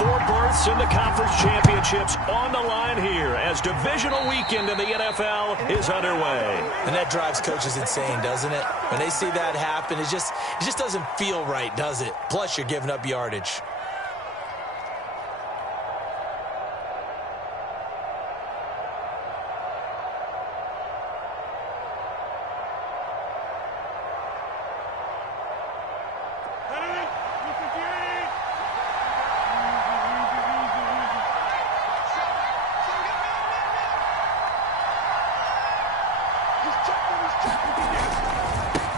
4 berths in the conference championships on the line here as divisional weekend in the NFL is underway. And that drives coaches insane, doesn't it? When they see that happen, it just doesn't feel right, does it? Plus, you're giving up yardage.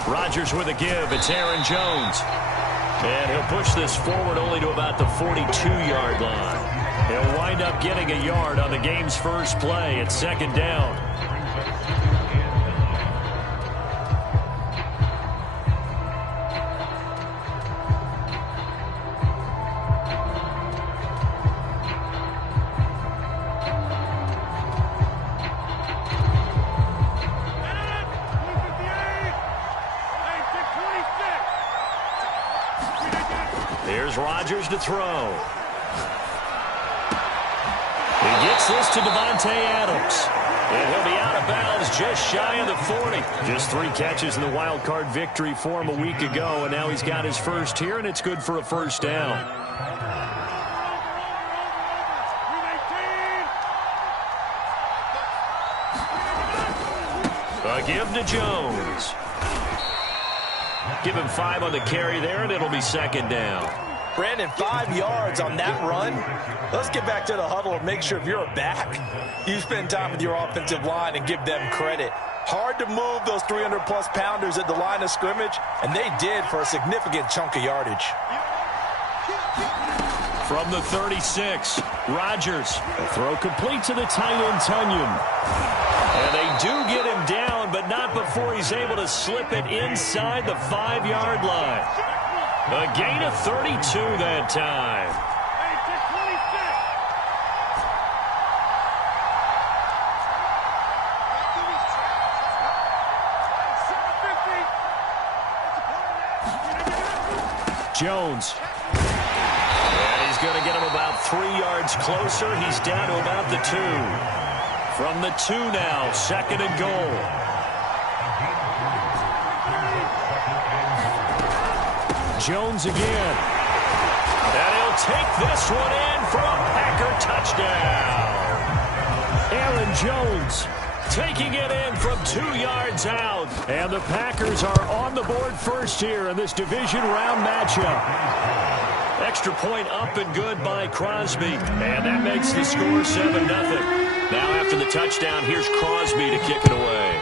Rodgers with a give. It's Aaron Jones. And he'll push this forward only to about the 42-yard line. He'll wind up getting a yard on the game's first play. It's second down. Here's Rodgers to throw. He gets this to Davante Adams. And he'll be out of bounds just shy of the 40. Just 3 catches in the wild card victory for him a week ago, and now he's got his first here, and it's good for a first down. A give to Jones. Give him 5 on the carry there, and it'll be second down. Brandon, 5 yards on that run. Let's get back to the huddle and make sure if you're a back, you spend time with your offensive line and give them credit. Hard to move those 300-plus pounders at the line of scrimmage, and they did for a significant chunk of yardage. From the 36, Rodgers. The throw complete to the tight end, Tunyon. And they do get him down, but not before he's able to slip it inside the 5-yard line. A gain of 32 that time. Jones. And he's going to get him about 3 yards closer. He's down to about the 2. From the 2 now, second and goal. Jones again. And he'll take this one in for a Packer touchdown. Aaron Jones taking it in from 2 yards out. And the Packers are on the board first here in this division round matchup. Extra point up and good by Crosby. And that makes the score 7-0. Now after the touchdown, here's Crosby to kick it away.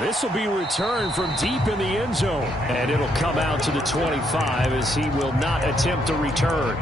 This will be returned from deep in the end zone. And it'll come out to the 25 as he will not attempt a return.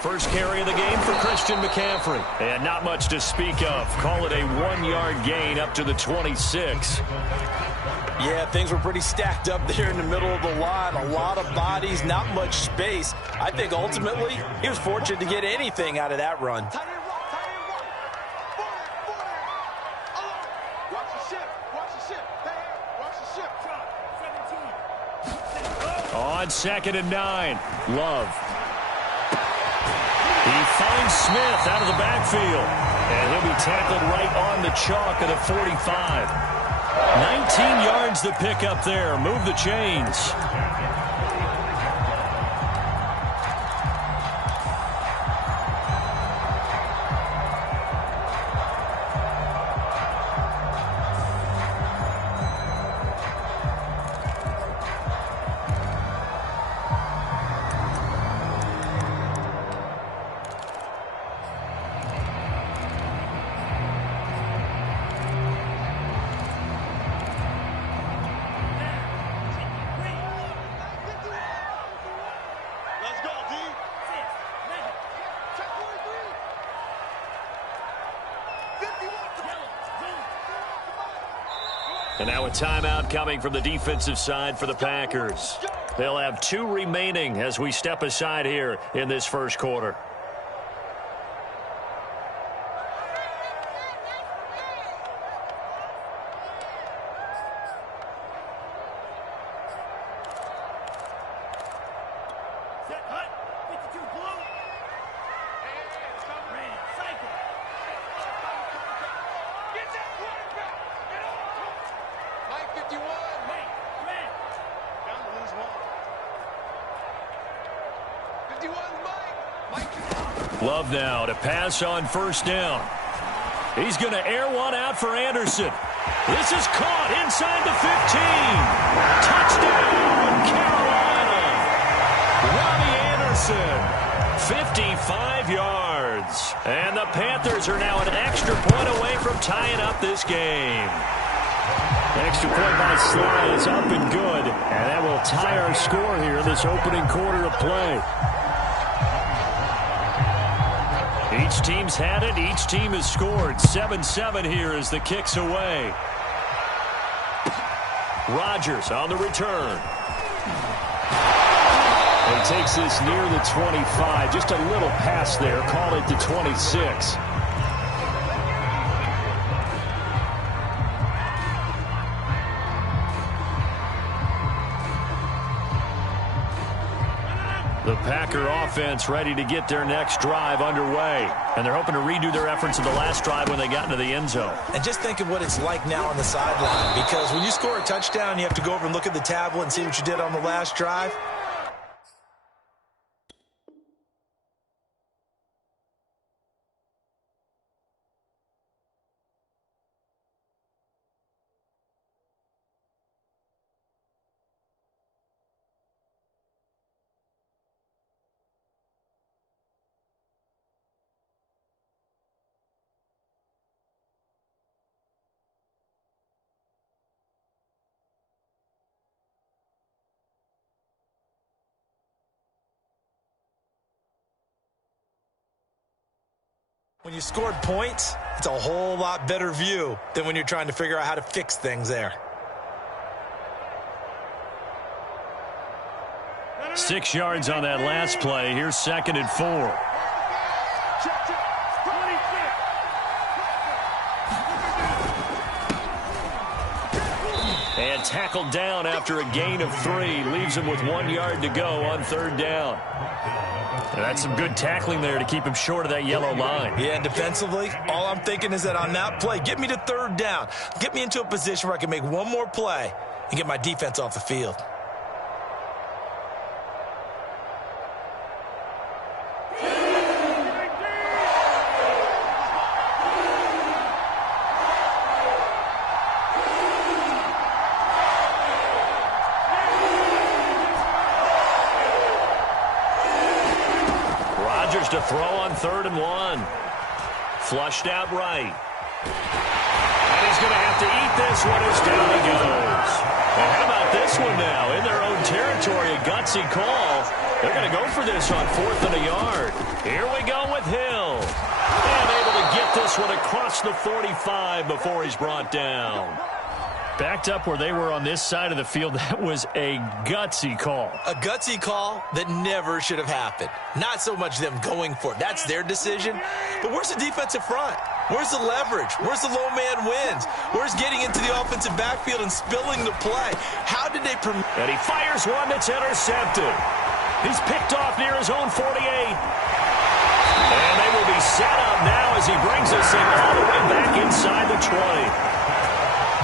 First carry of the game for Christian McCaffrey. And not much to speak of. Call it a 1-yard gain up to the 26. Yeah, things were pretty stacked up there in the middle of the line. A lot of bodies, not much space. I think ultimately he was fortunate to get anything out of that run. On 2nd and 9, Love. He finds Smith out of the backfield. And he'll be tackled right on the chalk of the 45. 19 yards the pickup there. Move the chains. And now a timeout coming from the defensive side for the Packers. They'll have 2 remaining as we step aside here in this first quarter. Love now to pass on first down. He's going to air one out for Anderson. This is caught inside the 15. Touchdown, Carolina. Robbie Anderson, 55 yards. And the Panthers are now an extra point away from tying up this game. Extra point by Sly is up and good. And that will tie our score here in this opening quarter of play. Each team's had it. Each team has scored. 7-7 here as the kick's away. Rodgers on the return. He takes this near the 25. Just a little pass there. Call it the 26. The Packer offense ready to get their next drive underway. And they're hoping to redo their efforts of the last drive when they got into the end zone. And just think of what it's like now on the sideline. Because when you score a touchdown, you have to go over and look at the tablet and see what you did on the last drive. When you scored points, it's a whole lot better view than when you're trying to figure out how to fix things there. 6 yards on that last play. Here's 2nd and 4. And tackled down after a gain of 3. Leaves him with 1 yard to go on 3rd down. And that's some good tackling there to keep him short of that yellow line. Yeah, and defensively, all I'm thinking is that on that play, get me to 3rd down. Get me into a position where I can make one more play and get my defense off the field. To throw on 3rd and 1. Flushed out right. And he's going to have to eat this one as down he goes. And how about this one now? In their own territory, a gutsy call. They're going to go for this on 4th and a yard. Here we go with Hill. And able to get this one across the 45 before he's brought down. Backed up where they were on this side of the field. That was a gutsy call. A gutsy call that never should have happened. Not so much them going for it. That's their decision. But where's the defensive front? Where's the leverage? Where's the low man wins? Where's getting into the offensive backfield and spilling the play? How did they permit? And he fires one that's intercepted. He's picked off near his own 48. And they will be set up now as he brings this thing all the way back inside the 20.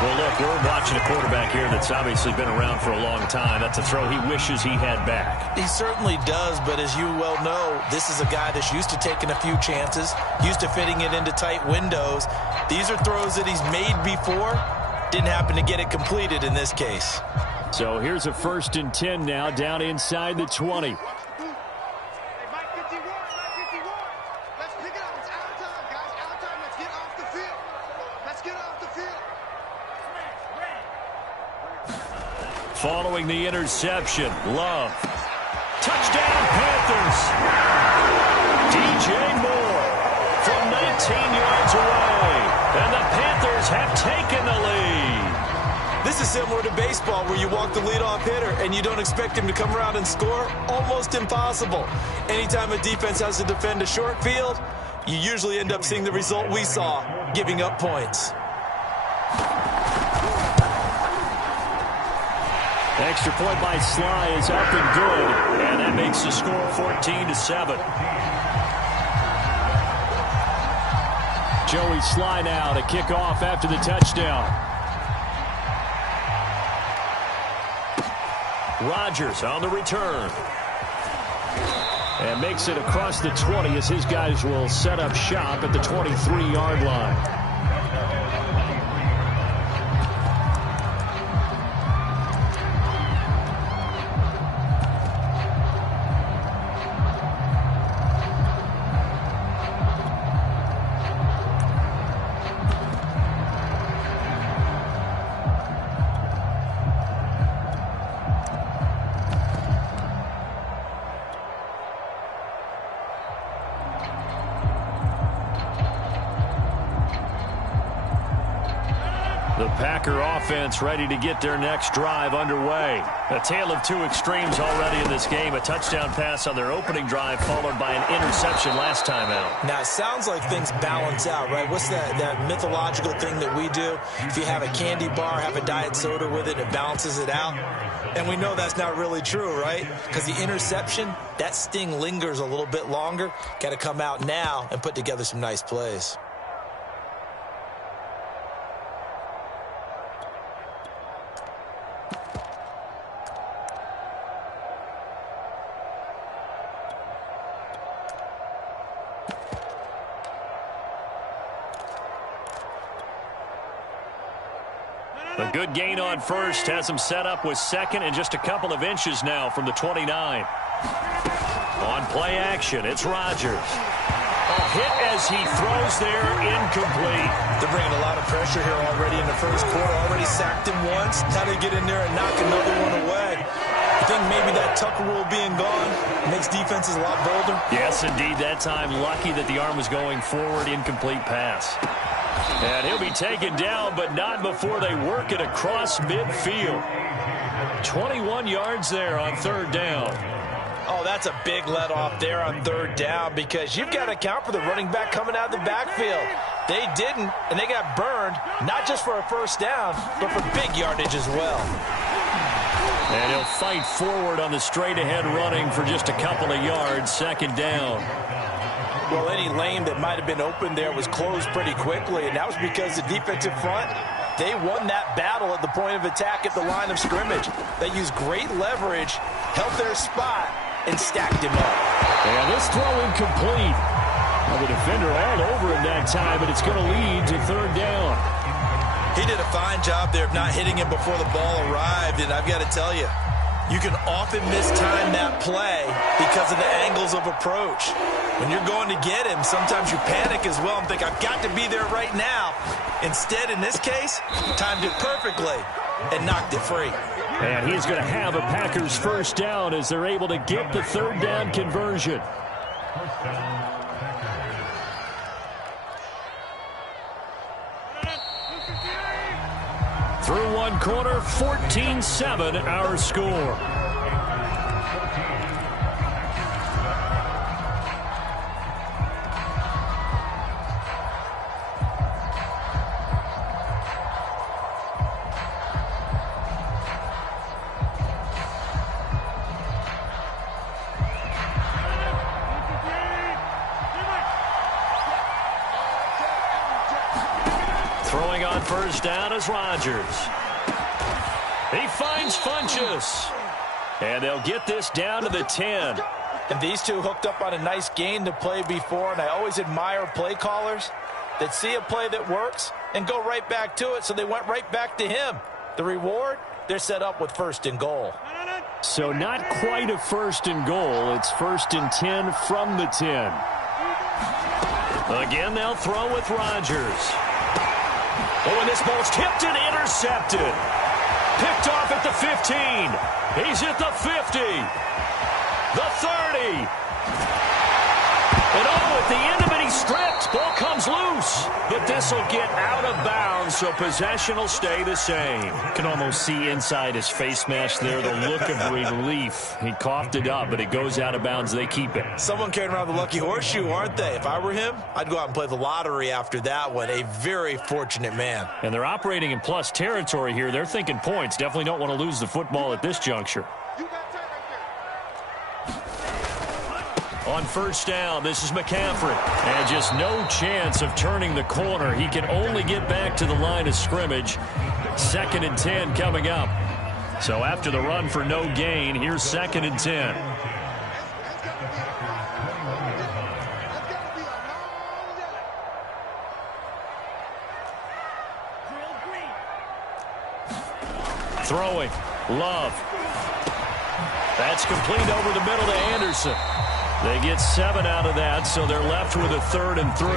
Well, look, we're watching a quarterback here that's obviously been around for a long time. That's a throw he wishes he had back. He certainly does, but as you well know, this is a guy that's used to taking a few chances, used to fitting it into tight windows. These are throws that he's made before. Didn't happen to get it completed in this case. So here's a 1st and 10 now down inside the 20. Following the interception, Love. Touchdown, Panthers. DJ Moore from 19 yards away. And the Panthers have taken the lead. This is similar to baseball where you walk the leadoff hitter and you don't expect him to come around and score. Almost impossible. Anytime a defense has to defend a short field, you usually end up seeing the result we saw, giving up points. Extra point by Sly is up and good, and that makes the score 14-7. Joey Sly now to kick off after the touchdown. Rodgers on the return. And makes it across the 20 as his guys will set up shop at the 23-yard line. The Packer offense ready to get their next drive underway. A tale of two extremes already in this game. A touchdown pass on their opening drive followed by an interception last time out. Now, it sounds like things balance out, right? What's that mythological thing that we do? If you have a candy bar, have a diet soda with it, it balances it out. And we know that's not really true, right? Because the interception, that sting lingers a little bit longer. Got to come out now and put together some nice plays. A good gain on first has him set up with second and just a couple of inches now from the 29. On play action, it's Rodgers. A hit as he throws there, incomplete. They're bringing a lot of pressure here already in the first quarter. Already sacked him once. Now they get in there and knock another one away. I think maybe that Tucker rule being gone makes defenses a lot bolder. Yes, indeed. That time, lucky that the arm was going forward, incomplete pass. And he'll be taken down, but not before they work it across midfield. 21 yards there on third down. Oh, that's a big let off there on third down because you've got to account for the running back coming out of the backfield. They didn't, and they got burned, not just for a first down, but for big yardage as well. And he'll fight forward on the straight-ahead running for just a couple of yards, second down. Well, any lane that might have been open there was closed pretty quickly, and that was because the defensive front, they won that battle at the point of attack at the line of scrimmage. They used great leverage, held their spot, and stacked him up. And this throw incomplete. Well, the defender all over him that time, but it's going to lead to third down. He did a fine job there of not hitting him before the ball arrived, and I've got to tell you, you can often mistime that play because of the angles of approach. When you're going to get him, sometimes you panic as well and think, I've got to be there right now. Instead, in this case, timed it perfectly and knocked it free. And he's going to have a Packers first down as they're able to get the third down conversion. Through one quarter, 14-7 our score. Throwing on first down is Rodgers. He finds Funchess. And they'll get this down to the 10. And these two hooked up on a nice gain to play before, and I always admire play callers that see a play that works and go right back to it, so they went right back to him. The reward, they're set up with first and goal. So not quite a first and goal. It's first and 10 from the 10. Again, they'll throw with Rodgers. Oh, and this ball's tipped and intercepted. Picked off at the 15. He's at the 50. The 30. And oh, at the end of it, he's stripped. Ball comes loose. But this will get out of bounds, so possession will stay the same. You can almost see inside his face mask there the look of relief. He coughed it up, but it goes out of bounds. They keep it. Someone carrying around the lucky horseshoe, aren't they? If I were him, I'd go out and play the lottery after that one. A very fortunate man. And they're operating in plus territory here. They're thinking points. Definitely don't want to lose the football at this juncture. On first down, this is McCaffrey. And just no chance of turning the corner. He can only get back to the line of scrimmage. 2nd and 10 coming up. So after the run for no gain, here's 2nd and 10. Throwing. Love. That's complete over the middle to Anderson. They get 7 out of that, so they're left with a 3rd and 3.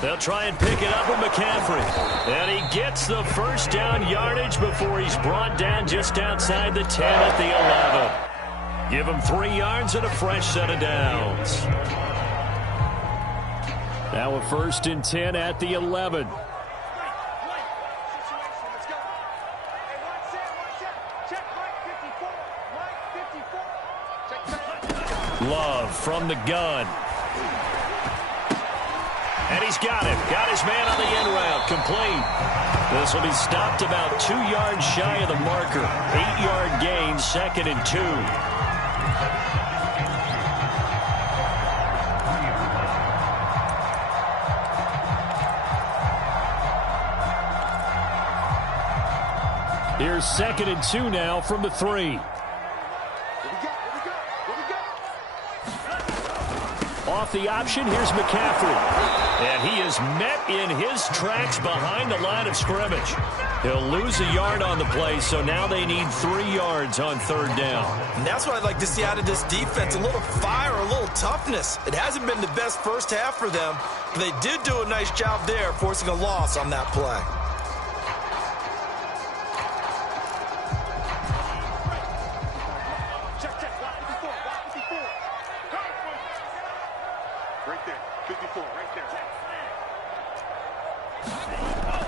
They'll try and pick it up with McCaffrey. And he gets the first down yardage before he's brought down just outside the 10 at the 11. Give him 3 yards and a fresh set of downs. Now a 1st and 10 at the 11. Love from the gun. And he's got him. Got his man on the end route. Complete. This will be stopped about 2 yards shy of the marker. 8-yard gain, 2nd and 2. Here's 2nd and 2 now from the 3. Off the option, here's McCaffrey. And he is met in his tracks behind the line of scrimmage. He'll lose a yard on the play, so now they need 3 yards on 3rd down. And that's what I'd like to see out of this defense, a little fire, a little toughness. It hasn't been the best first half for them, but they did do a nice job there, forcing a loss on that play.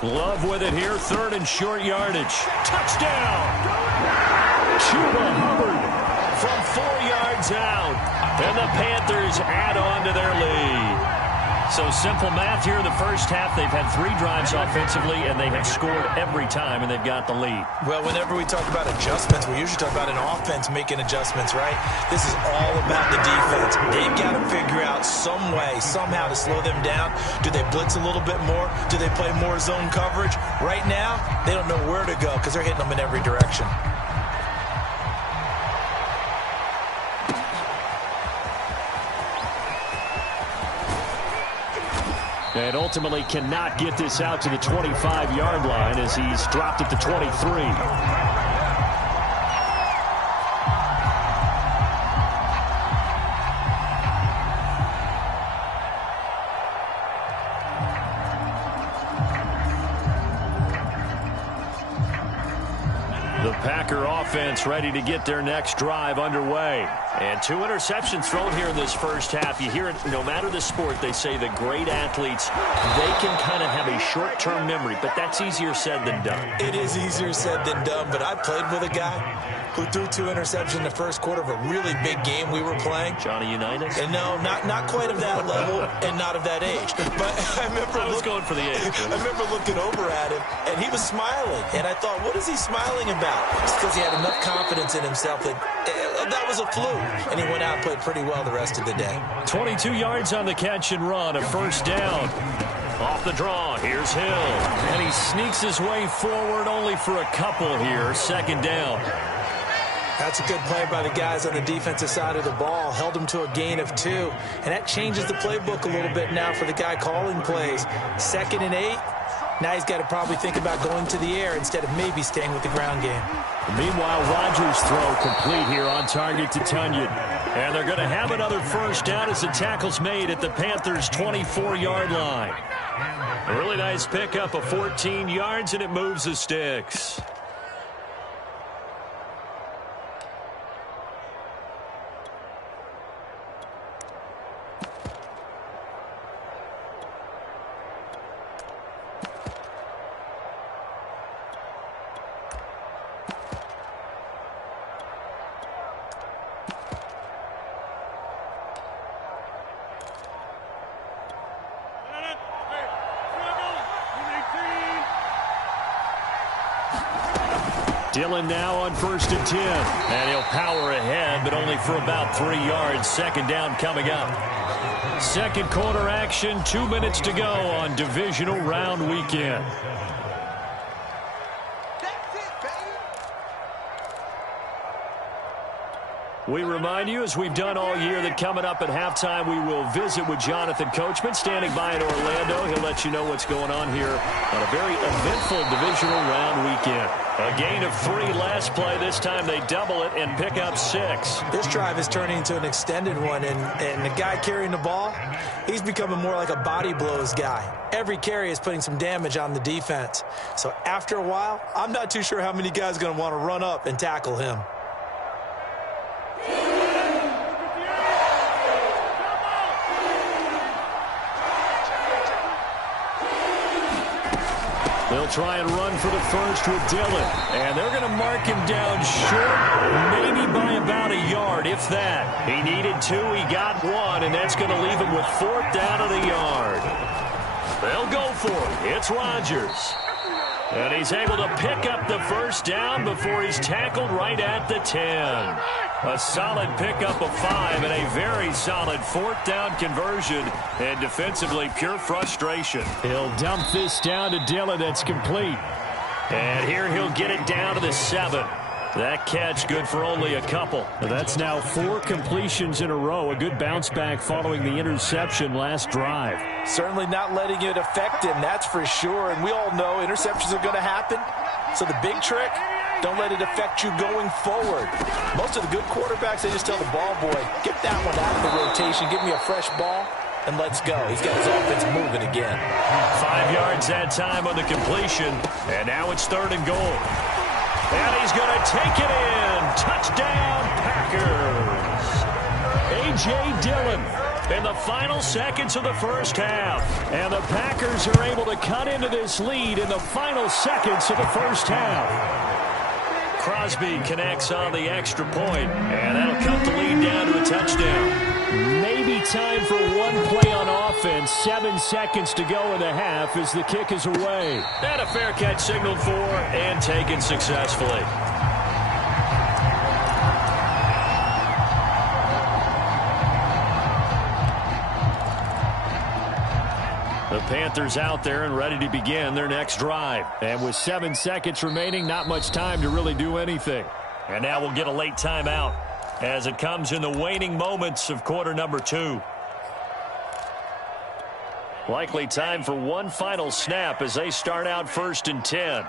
Love with it here, 3rd and short yardage. Touchdown! Chuba Hubbard from 4 yards out. And the Panthers add on to their lead. So simple math here in the first half. They've had 3 drives offensively, and they have scored every time, and they've got the lead. Well, whenever we talk about adjustments, we usually talk about an offense making adjustments, right? This is all about the defense. They've got to figure out some way, somehow to slow them down. Do they blitz a little bit more? Do they play more zone coverage? Right now, they don't know where to go because they're hitting them in every direction. And ultimately cannot get this out to the 25-yard line as he's dropped at the 23. The Packer offense ready to get their next drive underway. And 2 interceptions thrown here in this first half. You hear it, no matter the sport, they say the great athletes, they can kind of have a short-term memory, but that's easier said than done. It is easier said than done, but I played with a guy who threw 2 interceptions in the first quarter of a really big game we were playing. Johnny Unitas? And no, not quite of that level and not of that age. But I remember I was going for the age. I remember looking over at him, and he was smiling. And I thought, what is he smiling about? It's because he had enough confidence in himself that that was a fluke. And he went out and played pretty well the rest of the day. 22 yards on the catch and run, a first down. Off the draw, here's Hill. And he sneaks his way forward only for a couple here, 2nd down. That's a good play by the guys on the defensive side of the ball. Held them to a gain of 2. And that changes the playbook a little bit now for the guy calling plays. 2nd and 8. Now he's got to probably think about going to the air instead of maybe staying with the ground game. Meanwhile, Rodgers' throw complete here on target to Tunyon. And they're going to have another first down as the tackle's made at the Panthers' 24-yard line. A really nice pickup of 14 yards, and it moves the sticks. Dillon now on 1st and 10. And he'll power ahead, but only for about 3 yards. 2nd down coming up. 2nd quarter action, 2 minutes to go on divisional round weekend. We remind you, as we've done all year, that coming up at halftime, we will visit with Jonathan Coachman, standing by in Orlando. He'll let you know what's going on here on a very eventful divisional round weekend. A gain of 3 last play. This time they double it and pick up 6. This drive is turning into an extended one, and the guy carrying the ball, he's becoming more like a body blows guy. Every carry is putting some damage on the defense. So after a while, I'm not too sure how many guys are going to want to run up and tackle him. They'll try and run for the first with Dillon. And they're going to mark him down short, maybe by about a yard, if that. He needed 2, he got 1, and that's going to leave him with 4th down at a yard. They'll go for it. It's Rodgers. And he's able to pick up the first down before he's tackled right at the 10. A solid pickup of 5 and a very solid 4th down conversion. And defensively, pure frustration. He'll dump this down to Dillon. That's complete. And here he'll get it down to the 7. That catch good for only a couple. That's now 4 completions in a row. A good bounce back following the interception last drive. Certainly not letting it affect him, that's for sure. And we all know interceptions are going to happen. So the big trick, don't let it affect you going forward. Most of the good quarterbacks, they just tell the ball boy, get that one out of the rotation, give me a fresh ball, and let's go. He's got his offense moving again. 5 yards that time on the completion. And now it's 3rd and goal. And he's going to take it in. Touchdown, Packers. A.J. Dillon in the final seconds of the first half. And the Packers are able to cut into this lead in the final seconds of the first half. Crosby connects on the extra point, and that'll cut the lead down to a touchdown. Maybe time for one play on offense. 7 seconds to go in the half as the kick is away. And a fair catch signaled for and taken successfully. The Panthers out there and ready to begin their next drive. And with 7 seconds remaining, not much time to really do anything. And now we'll get a late timeout as it comes in the waning moments of quarter number 2. Likely time for one final snap as they start out 1st and 10.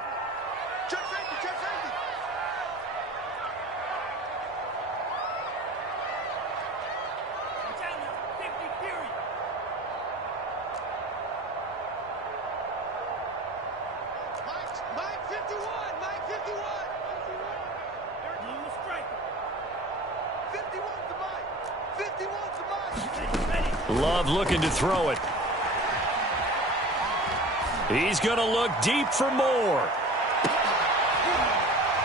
Love looking to throw it. He's going to look deep for more.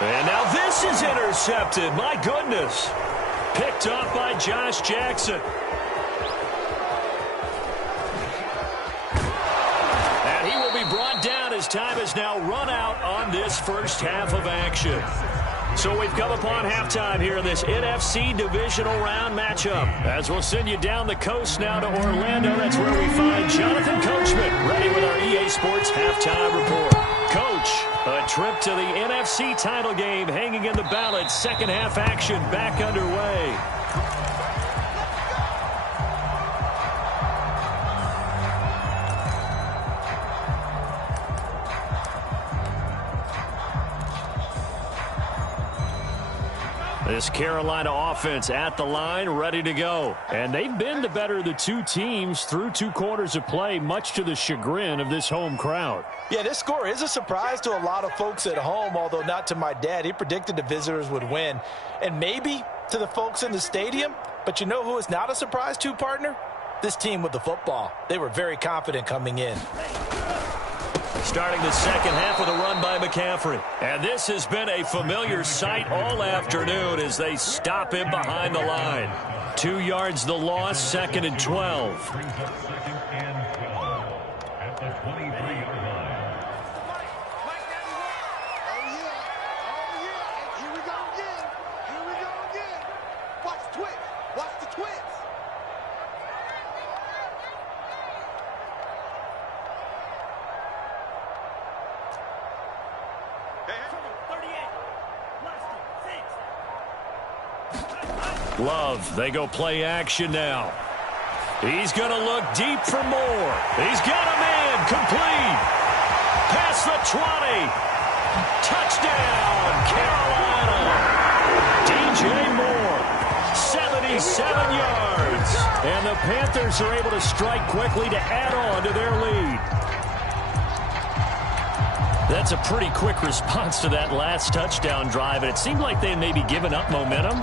And now this is intercepted. My goodness. Picked up by Josh Jackson. And he will be brought down as time has now run out on this first half of action. So we've come upon halftime here in this NFC divisional round matchup. As we'll send you down the coast now to Orlando. That's where we find Jonathan Coachman ready with our EA Sports halftime report. coach. A trip to the NFC title game hanging in the balance. Second half action back underway. This Carolina offense at the line, ready to go. And they've been the better of the two teams through 2 quarters of play, much to the chagrin of this home crowd. Yeah, this score is a surprise to a lot of folks at home, although not to my dad. He predicted the visitors would win. And maybe to the folks in the stadium. But you know who is not a surprise to, partner? This team with the football. They were very confident coming in. Starting the second half with a run by McCaffrey. And this has been a familiar sight all afternoon as they stop him behind the line. 2 yards the loss, 2nd and 12. Love, they go play action now. He's going to look deep for more. He's got a man complete. Past the 20. Touchdown, Carolina. DJ Moore, 77 yards. And the Panthers are able to strike quickly to add on to their lead. That's a pretty quick response to that last touchdown drive, and it seemed like they had maybe given up momentum.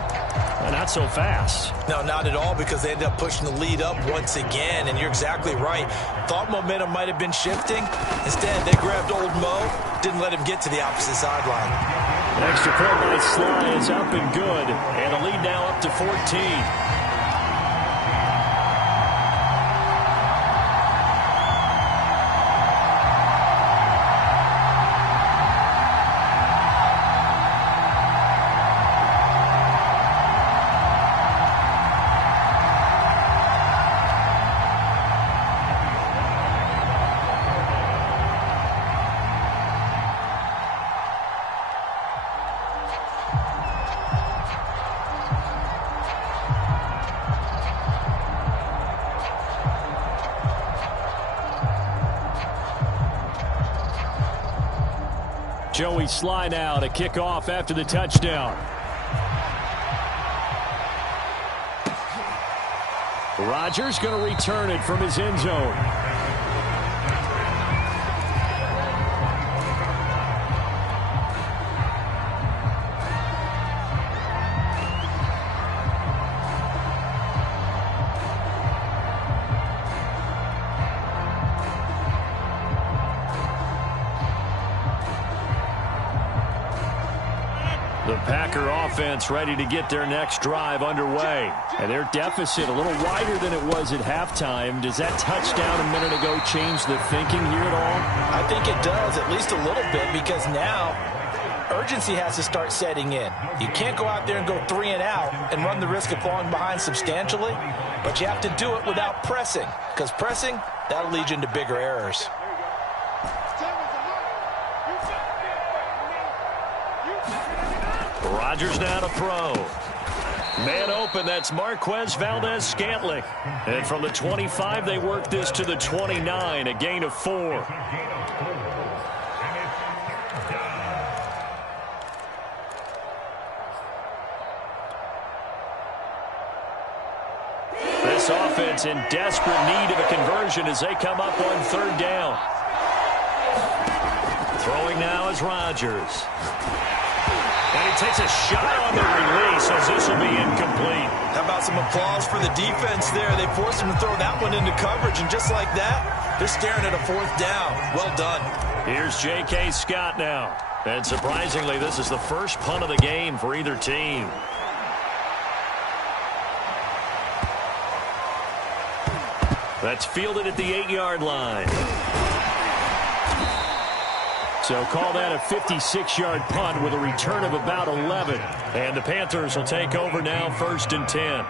Not so fast. No, not at all, because they ended up pushing the lead up once again, and you're exactly right. Thought momentum might have been shifting. Instead, they grabbed old Mo, didn't let him get to the opposite sideline. Extra point by Sly is up and good, and a lead now up to 14. Joey Sly now to kick off after the touchdown. Rodgers going to return it from his end zone. The Packer offense ready to get their next drive underway. And their deficit a little wider than it was at halftime. Does that touchdown a minute ago change the thinking here at all? I think it does, at least a little bit, because now urgency has to start setting in. You can't go out there and go 3 and out and run the risk of falling behind substantially, but you have to do it without pressing, because pressing, that'll lead you into bigger errors. Rodgers now to throw. Man open, that's Marquez Valdez-Scantling. And from the 25, they work this to the 29, a gain of 4. This offense in desperate need of a conversion as they come up on 3rd down. Throwing now is Rodgers. And he takes a shot on the release as this will be incomplete. How about some applause for the defense there? They forced him to throw that one into coverage, and just like that, they're staring at a 4th down. Well done. Here's J.K. Scott now. And surprisingly, this is the first punt of the game for either team. That's fielded at the 8-yard line. So call that a 56-yard punt with a return of about 11. And the Panthers will take over now, 1st and 10.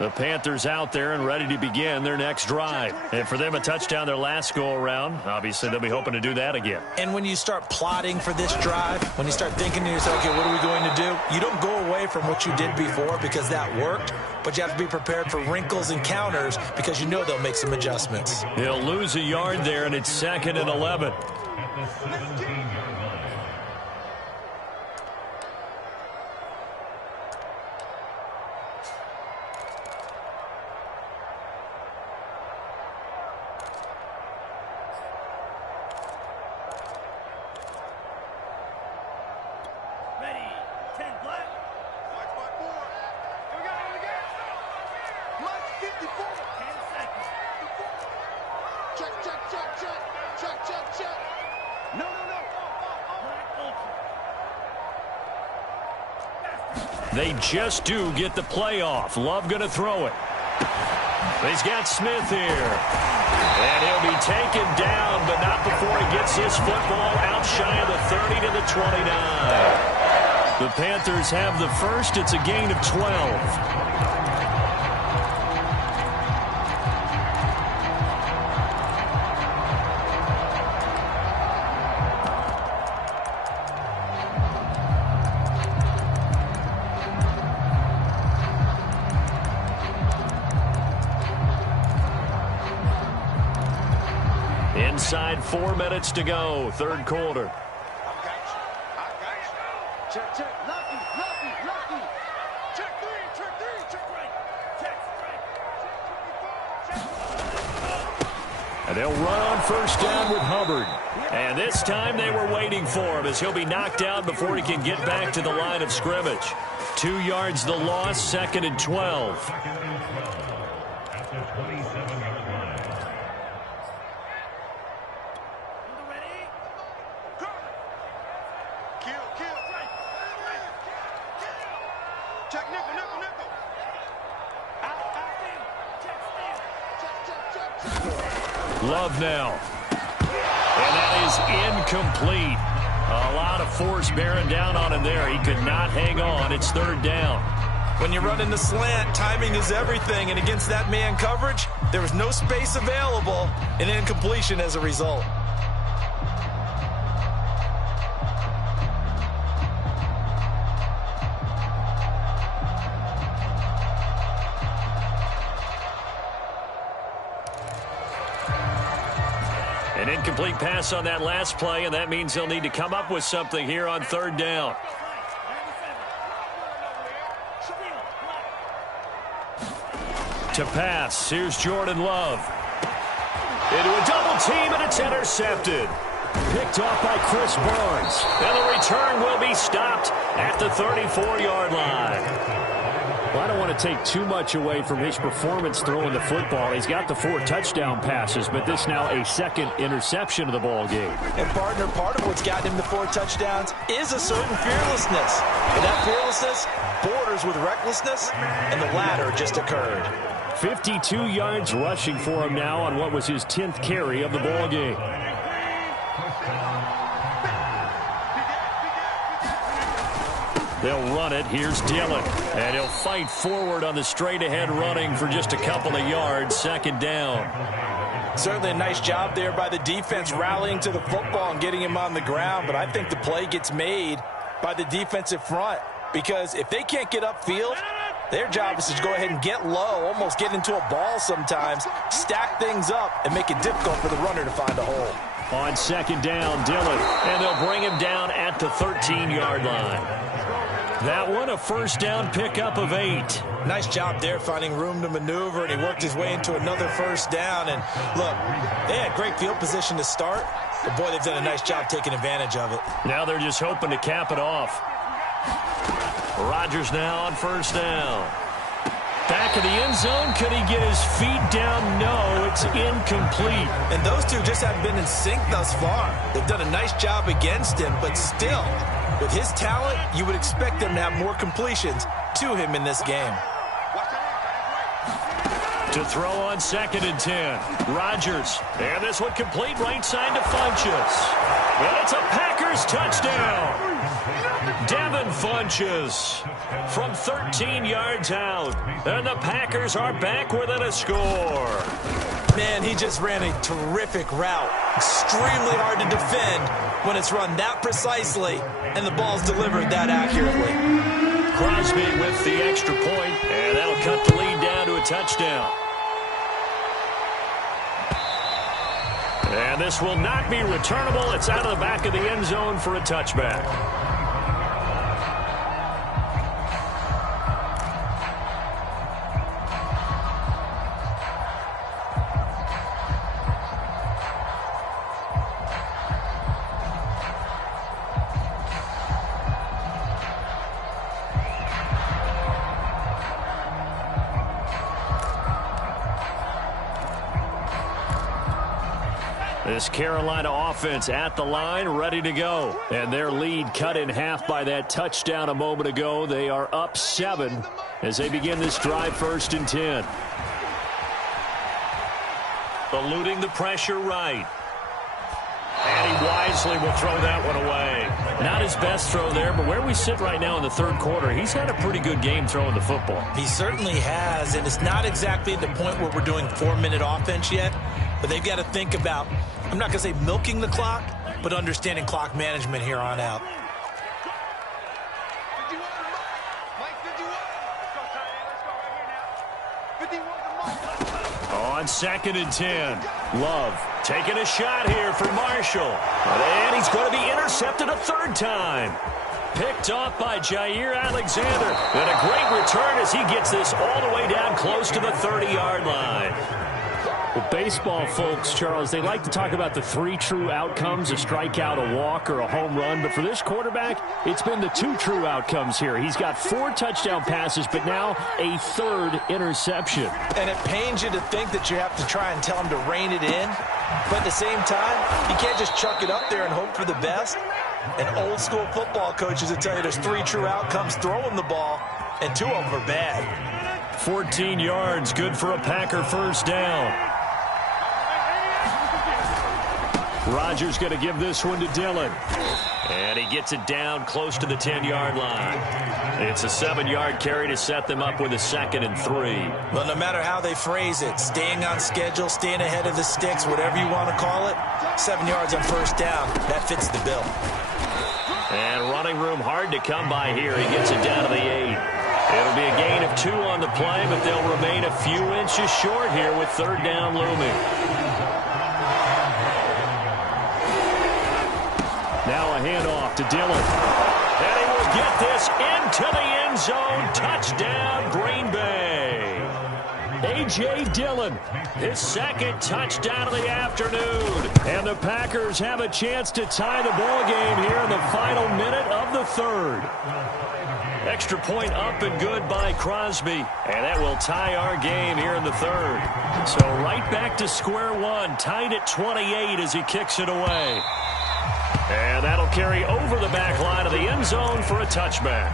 The Panthers out there and ready to begin their next drive. And for them, a touchdown their last go-around. Obviously, they'll be hoping to do that again. And when you start plotting for this drive, when you start thinking to yourself, okay, what are we going to do? You don't go away from what you did before because that worked, but you have to be prepared for wrinkles and counters because you know they'll make some adjustments. He'll lose a yard there, and it's 2nd and 11. They just do get the play off. Love going to throw it. He's got Smith here. And he'll be taken down, but not before he gets this football out shy of the 30 to the 29. The Panthers have the first. It's a gain of 12. Inside 4 minutes to go, third quarter. Check, check, lucky, lucky, lucky. Check three, check right. Check And they'll run on first down with Hubbard. And this time they were waiting for him as he'll be knocked down before he can get back to the line of scrimmage. 2 yards the loss, 2nd and 12. Love now. And that is incomplete. A lot of force bearing down on him there. He could not hang on. It's 3rd down. When you're running the slant, timing is everything. And against that man coverage, there was no space available, and incompletion as a result. An incomplete pass on that last play, and that means they'll need to come up with something here on 3rd down. To pass, here's Jordan Love. Into a double team, and it's intercepted. Picked off by Chris Barnes. And the return will be stopped at the 34-yard line. Well, I don't want to take too much away from his performance throwing the football. He's got the 4 touchdown passes, but this now a 2nd interception of the ball game. And, partner, part of what's gotten him the 4 touchdowns is a certain fearlessness. And that fearlessness borders with recklessness, and the latter just occurred. 52 yards rushing for him now on what was his 10th carry of the ball game. They'll run it. Here's Dillon. And he'll fight forward on the straight-ahead running for just a couple of yards. 2nd down. Certainly a nice job there by the defense rallying to the football and getting him on the ground. But I think the play gets made by the defensive front. Because if they can't get upfield, their job is to go ahead and get low, almost get into a ball sometimes, stack things up, and make it difficult for the runner to find a hole. On 2nd down, Dillon. And they'll bring him down at the 13-yard line. That one, a first down pickup of 8. Nice job there finding room to maneuver, and he worked his way into another first down. And look, they had great field position to start, but boy, they've done a nice job taking advantage of it. Now they're just hoping to cap it off. Rodgers now on first down. Back of the end zone. Could he get his feet down? No, it's incomplete. And those two just haven't been in sync thus far. They've done a nice job against him, but still, with his talent, you would expect them to have more completions to him in this game. To throw on 2nd and 10. Rodgers. And this one complete right side to Funchess. And it's a Packers touchdown. Devin Funches from 13 yards out. And the Packers are back within a score. Man, he just ran a terrific route. Extremely hard to defend when it's run that precisely and the ball's delivered that accurately. Crosby with the extra point, and that'll cut the lead down to a touchdown. And this will not be returnable. It's out of the back of the end zone for a touchback. This Carolina offense at the line, ready to go. And their lead cut in half by that touchdown a moment ago. They are up 7 as they begin this drive, 1st and 10. Eluding the pressure right. And he wisely will throw that one away. Not his best throw there, but where we sit right now in the 3rd quarter, he's had a pretty good game throwing the football. He certainly has, and it's not exactly at the point where we're doing 4-minute offense yet, but they've got to think about, I'm not going to say milking the clock, but understanding clock management here on out. On 2nd and 10, Love taking a shot here for Marshall. And he's going to be intercepted a 3rd time. Picked off by Jair Alexander. And a great return as he gets this all the way down close to the 30-yard line. Well, baseball folks, Charles, they like to talk about the 3 true outcomes, a strikeout, a walk, or a home run. But for this quarterback, it's been the 2 true outcomes here. He's got 4 touchdown passes, but now a 3rd interception. And it pains you to think that you have to try and tell him to rein it in. But at the same time, you can't just chuck it up there and hope for the best. And old school football coaches will tell you there's 3 true outcomes throwing the ball, and 2 of them are bad. 14 yards, good for a Packer 1st down. Rodgers going to give this one to Dillon. And he gets it down close to the 10-yard line. It's a 7-yard carry to set them up with a 2nd and 3. Well, no matter how they phrase it, staying on schedule, staying ahead of the sticks, whatever you want to call it, 7 yards on 1st down, that fits the bill. And running room hard to come by here. He gets it down to the 8. It'll be a gain of 2 on the play, but they'll remain a few inches short here with 3rd down looming. Now a handoff to Dillon. And he will get this into the end zone. Touchdown, Green Bay. A.J. Dillon, his 2nd touchdown of the afternoon. And the Packers have a chance to tie the ball game here in the final minute of the 3rd. Extra point up and good by Crosby. And that will tie our game here in the 3rd. So right back to square one. Tied at 28 as he kicks it away. And that'll carry over the back line of the end zone for a touchback.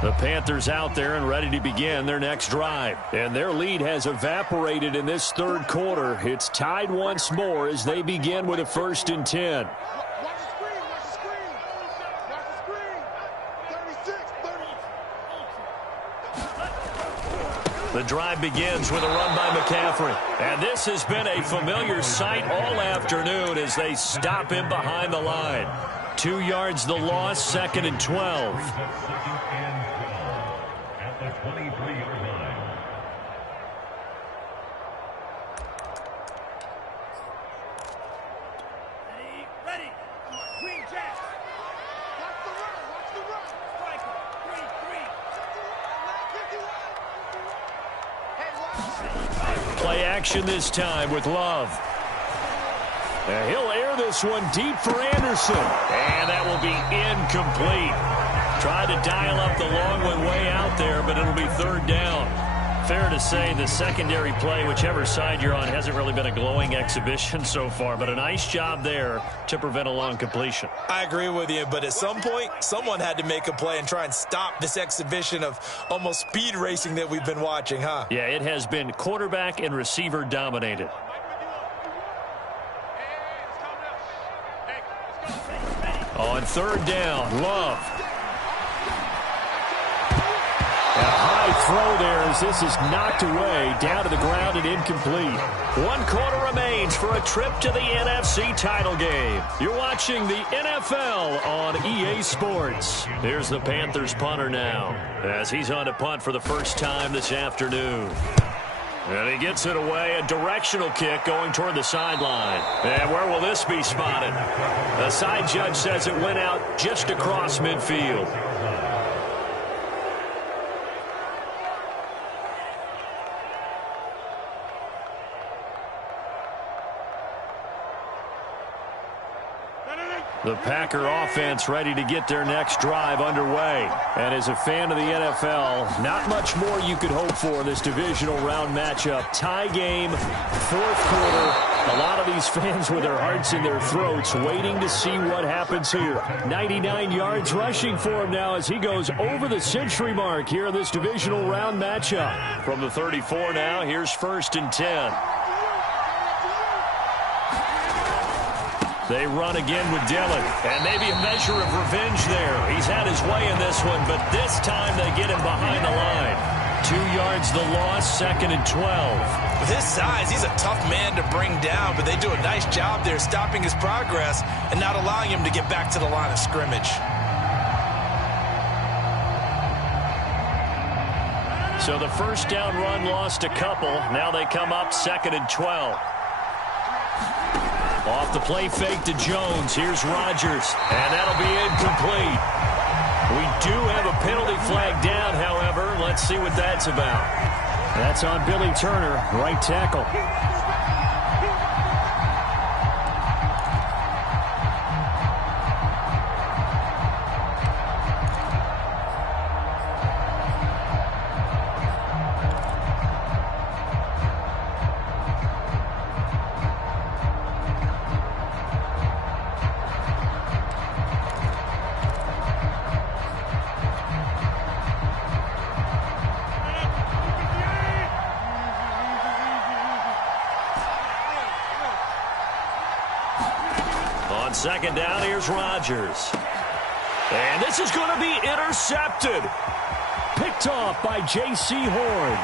The Panthers out there and ready to begin their next drive. And their lead has evaporated in this 3rd quarter. It's tied once more as they begin with a 1st and 10. The drive begins with a run by McCaffrey. And this has been a familiar sight all afternoon as they stop him behind the line. 2 yards the loss, 2nd and 12. At the 23-yard line. Ready. Green Jack. Watch the run. Striker. 3-3. Play action this time with Love. And he'll air this one deep for Anderson. And that will be incomplete. Tried to dial up the long one way out there, but it'll be 3rd down. Fair to say the secondary play, whichever side you're on, hasn't really been a glowing exhibition so far, but a nice job there to prevent a long completion. I agree with you, but at some point, someone had to make a play and try and stop this exhibition of almost speed racing that we've been watching, huh? Yeah, it has been quarterback and receiver dominated. On third down, Love. A high throw there as this is knocked away, down to the ground and incomplete. 1 quarter remains for a trip to the NFC title game. You're watching the NFL on EA Sports. Here's the Panthers punter now as he's on to punt for the first time this afternoon. And he gets it away, a directional kick going toward the sideline. And where will this be spotted? The side judge says it went out just across midfield. The Packer offense ready to get their next drive underway. And as a fan of the NFL, not much more you could hope for in this divisional round matchup. Tie game, fourth quarter. A lot of these fans with their hearts in their throats waiting to see what happens here. 99 yards rushing for him now as he goes over the century mark here in this divisional round matchup. From the 34 now, here's 1st and 10. They run again with Dillon, and maybe a measure of revenge there. He's had his way in this one, but this time they get him behind the line. 2 yards the loss, 2nd and 12. With his size, he's a tough man to bring down, but they do a nice job there stopping his progress and not allowing him to get back to the line of scrimmage. So the first down run lost a couple. Now they come up 2nd and 12. Off the play fake to Jones. Here's Rodgers. And that'll be incomplete. We do have a penalty flag down, however. Let's see what that's about. That's on Billy Turner, right tackle. Second down, here's Rodgers. And this is going to be intercepted. Picked off by J.C. Horn.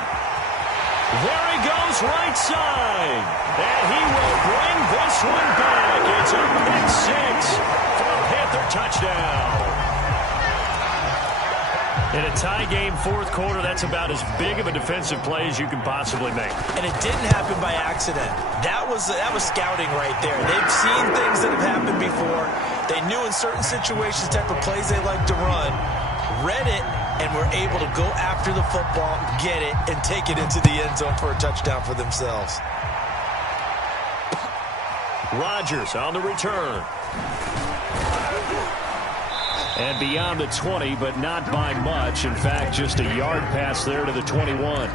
There he goes, right side. And he will bring this one back. It's a pick 6 for a Panther touchdown. In a tie game, fourth quarter, that's about as big of a defensive play as you can possibly make. And it didn't happen by accident. That was scouting right there. They've seen things that have happened before. They knew in certain situations the type of plays they like to run, read it, and were able to go after the football, get it, and take it into the end zone for a touchdown for themselves. Rodgers on the return. And beyond the 20, but not by much. In fact, just a yard pass there to the 21.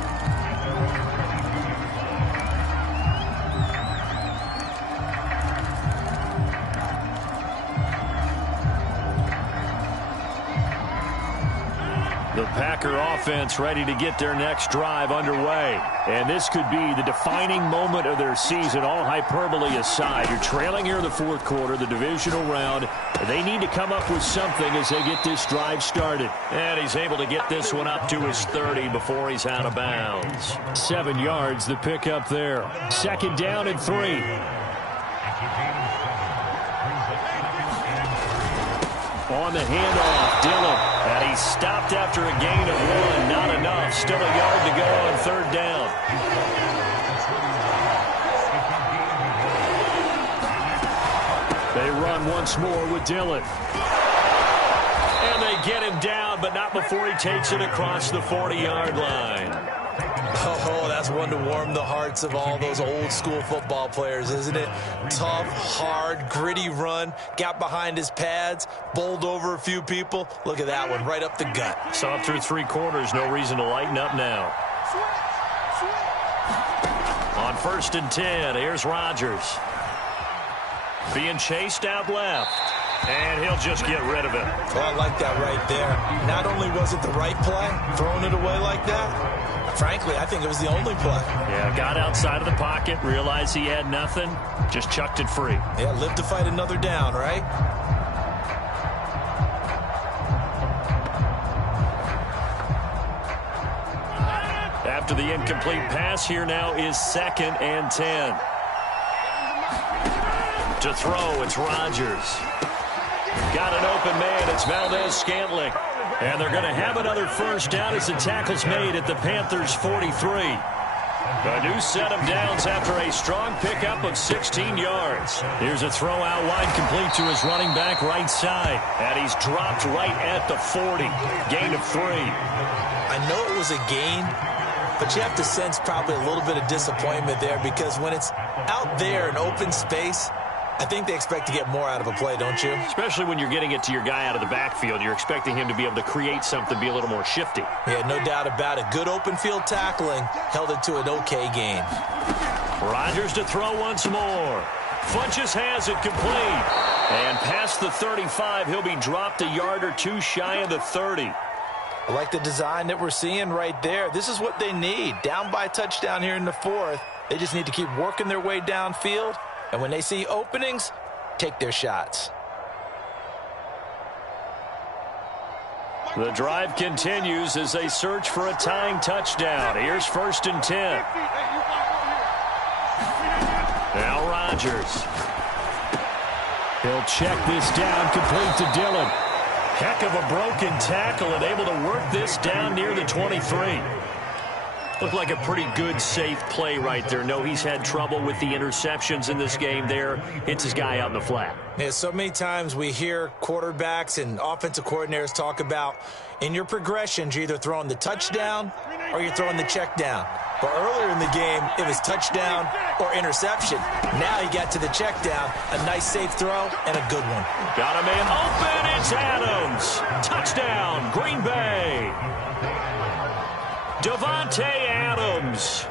The Packer offense ready to get their next drive underway. And this could be the defining moment of their season, all hyperbole aside. You're trailing here in the fourth quarter, the divisional round. They need to come up with something as they get this drive started. And he's able to get this one up to his 30 before he's out of bounds. 7 yards, the pickup there. 2nd down and 3. On the handoff, Dillon. And he stopped after a gain of 1. Not enough. Still a yard to go on 3rd down. They run once more with Dillon. And they get him down, but not before he takes it across the 40-yard line. Oh, that's one to warm the hearts of all those old school football players, isn't it? Tough, hard, gritty run. Got behind his pads, bowled over a few people. Look at that one, right up the gut. Saw through 3 quarters, no reason to lighten up now. On 1st and 10, here's Rodgers. Being chased out left. And he'll just get rid of it. Well, I like that right there. Not only was it the right play, throwing it away like that, frankly, I think it was the only play. Yeah, got outside of the pocket, realized he had nothing, just chucked it free. Yeah, live to fight another down, right? After the incomplete pass, here now is 2nd and 10. To throw, it's Rodgers. Got an open man. It's Valdez-Scantling. And they're going to have another first down as the tackle's made at the Panthers' 43. A new set of downs after a strong pickup of 16 yards. Here's a throw out wide, complete to his running back right side. And he's dropped right at the 40. Gain of 3. I know it was a gain, but you have to sense probably a little bit of disappointment there, because when it's out there in open space, I think they expect to get more out of a play, don't you? Especially when you're getting it to your guy out of the backfield. You're expecting him to be able to create something, be a little more shifty. Yeah, no doubt about it. Good open field tackling held it to an okay gain. Rodgers to throw once more. Funches has it complete. And past the 35, he'll be dropped a yard or two shy of the 30. I like the design that we're seeing right there. This is what they need. Down by a touchdown here in the 4th. They just need to keep working their way downfield. And when they see openings, take their shots. The drive continues as they search for a tying touchdown. Here's 1st and 10. Now Rodgers. He'll check this down, complete to Dillon. Heck of a broken tackle and able to work this down near the 23. Looked like a pretty good, safe play right there. No, he's had trouble with the interceptions in this game there. Hits his guy out in the flat. Yeah, so many times we hear quarterbacks and offensive coordinators talk about in your progressions, you're either throwing the touchdown or you're throwing the check down. But earlier in the game, it was touchdown or interception. Now he got to the check down, a nice safe throw, and a good one. Got a man open, it's Adams. Touchdown, Green Bay. Davante Adams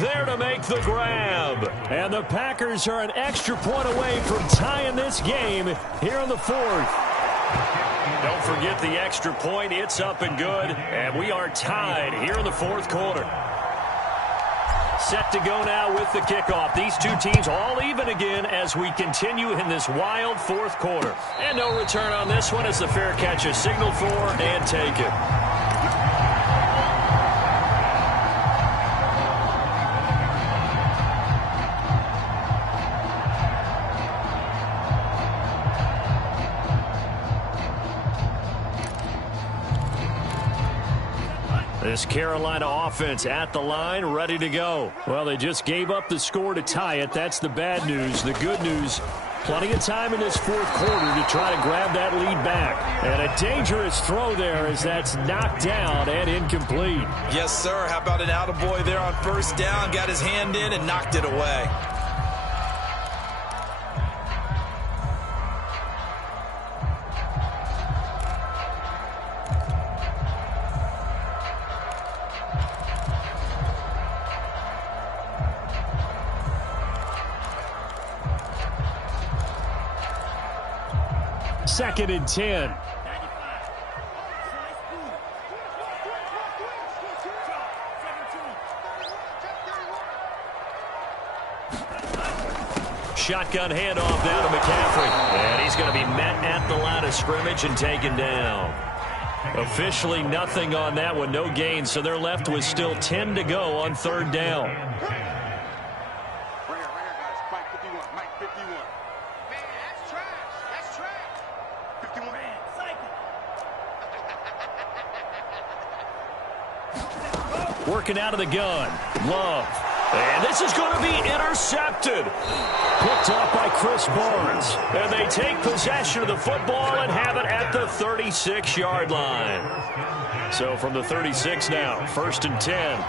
there to make the grab. And the Packers are an extra point away from tying this game here in the 4th. Don't forget the extra point. It's up and good. And we are tied here in the 4th quarter. Set to go now with the kickoff. These two teams all even again as we continue in this wild 4th quarter. And no return on this one as the fair catch is signaled for and taken. This Carolina offense at the line, ready to go. Well, they just gave up the score to tie it. That's the bad news. The good news, plenty of time in this 4th quarter to try to grab that lead back. And a dangerous throw there as that's knocked down and incomplete. Yes, sir. How about an attaboy there on 1st down? Got his hand in and knocked it away. Second and 10. Shotgun handoff down to McCaffrey. And he's going to be met at the line of scrimmage and taken down. Officially nothing on that one, no gain, so they're left with still 10 to go on 3rd down. Right here, guys. Mike 51. Mike 51. Man, that's trash. That's trash. 51. Man, psych. Working out of the gun. Love. And this is going to be intercepted. Picked off by Chris Barnes. And they take possession of the football and have it at the 36-yard line. So from the 36 now, 1st and 10.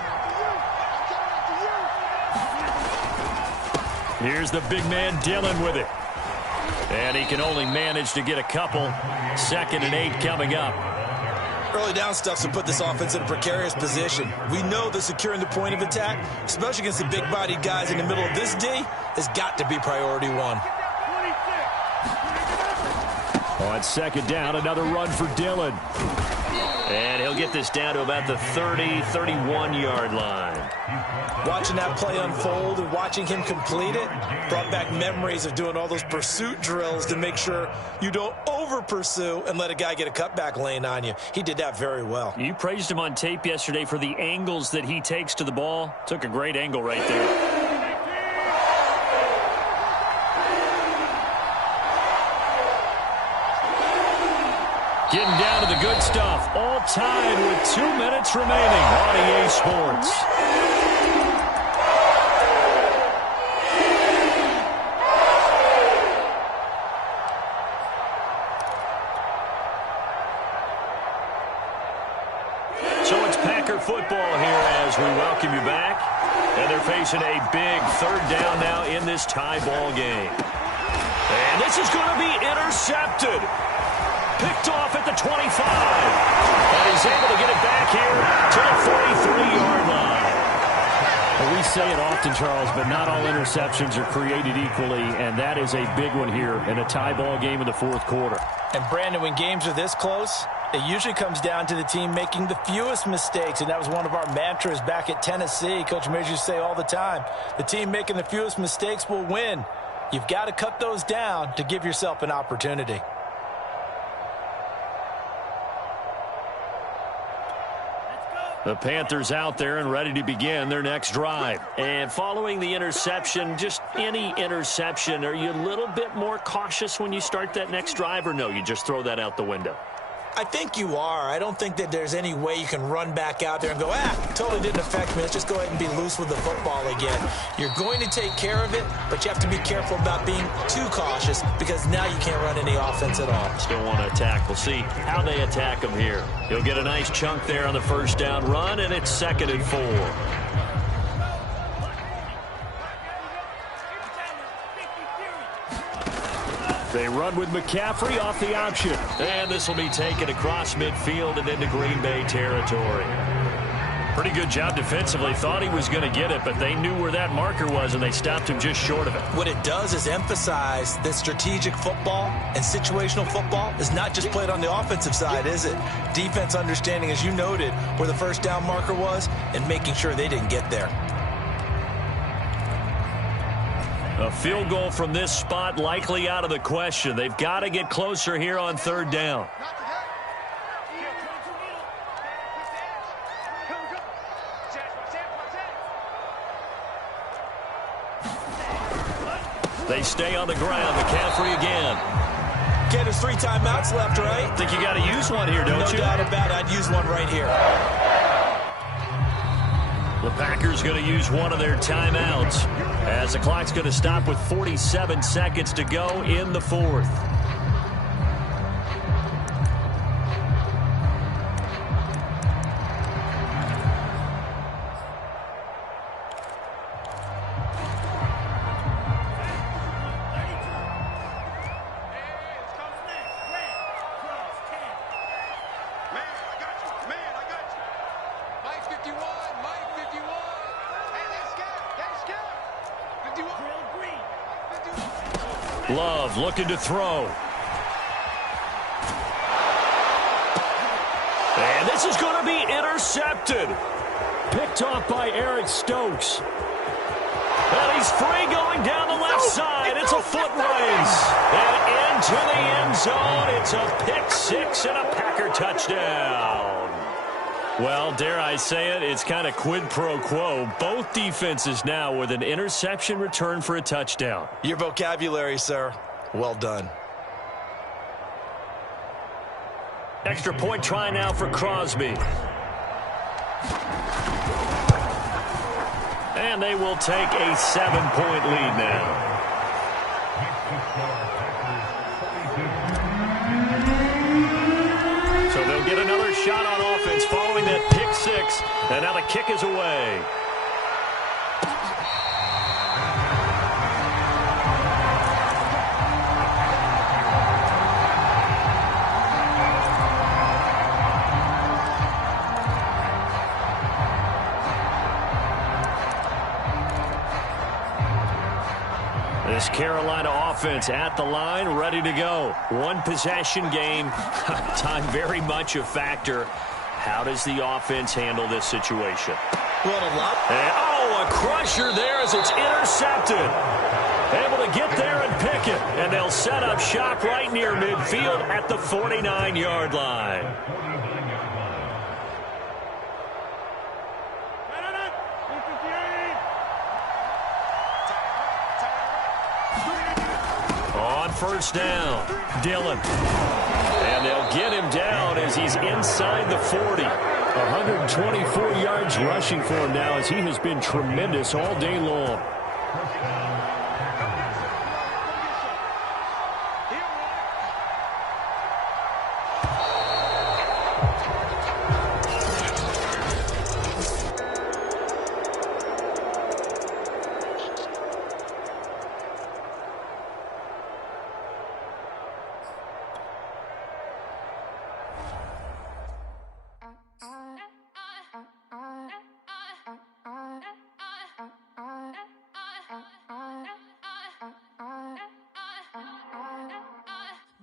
Here's the big man Dillon with it. And he can only manage to get a couple. 2nd and 8 coming up. Early down stuffs will put this offense in a precarious position. We know that securing the point of attack, especially against the big-bodied guys in the middle of this D, has got to be priority one. On second down, another run for Dillon. And he'll get this down to about the 30, 31-yard line. Watching that play unfold and watching him complete it brought back memories of doing all those pursuit drills to make sure you don't over-pursue and let a guy get a cutback lane on you. He did that very well. You praised him on tape yesterday for the angles that he takes to the ball. Took a great angle right there. Getting down to the good stuff. All tied with 2 minutes remaining on EA Sports. So it's Packer football here as we welcome you back. And they're facing a big third down now in this tie ball game. And this is going to be intercepted. Picked off at the 25. And he's able to get it back here to the 43-yard line. Well, we say it often, Charles, but not all interceptions are created equally, and that is a big one here in a tie ball game in the fourth quarter. And, Brandon, when games are this close, it usually comes down to the team making the fewest mistakes, and that was one of our mantras back at Tennessee. Coach Mears used to say all the time, the team making the fewest mistakes will win. You've got to cut those down to give yourself an opportunity. The Panthers out there and ready to begin their next drive. And following the interception, just any interception, are you a little bit more cautious when you start that next drive, or no, you just throw that out the window? I think you are. I don't think that there's any way you can run back out there and go, totally didn't affect me. Let's just go ahead and be loose with the football again. You're going to take care of it, but you have to be careful about being too cautious because now you can't run any offense at all. Still want to attack. We'll see how they attack him here. He'll get a nice chunk there on the first down run, and it's 2nd and 4. They run with McCaffrey off the option. And this will be taken across midfield and into Green Bay territory. Pretty good job defensively. Thought he was going to get it, but they knew where that marker was, and they stopped him just short of it. What it does is emphasize that strategic football and situational football is not just played on the offensive side, is it? Defense understanding, as you noted, where the first down marker was and making sure they didn't get there. A field goal from this spot likely out of the question. They've got to get closer here on third down. They stay on the ground. McCaffrey again. Okay, there's 3 timeouts left, right? Think you got to use one here, don't you? No doubt about it. I'd use one right here. The Packers going to use one of their timeouts as the clock's going to stop with 47 seconds to go in the fourth. Love looking to throw. And this is going to be intercepted. Picked off by Eric Stokes. And he's free going down the left side. It's a foot race. And into the end zone. It's a pick six and a Packer touchdown. Well, dare I say it, it's kind of quid pro quo. Both defenses now with an interception return for a touchdown. Your vocabulary, sir. Well done. Extra point try now for Crosby. And they will take a 7-point lead now. So they'll get another shot on offense following that pick six. And now the kick is away. This Carolina offense at the line, ready to go. One possession game. Time very much a factor. How does the offense handle this situation? Well, A crusher there as it's intercepted. Able to get there and pick it. And they'll set up shop right near midfield at the 49-yard line. On first down, Dillon. And they'll get him down as he's inside the 40. 124 yards rushing for him now as he has been tremendous all day long.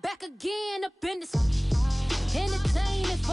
Back again up in this entertaining for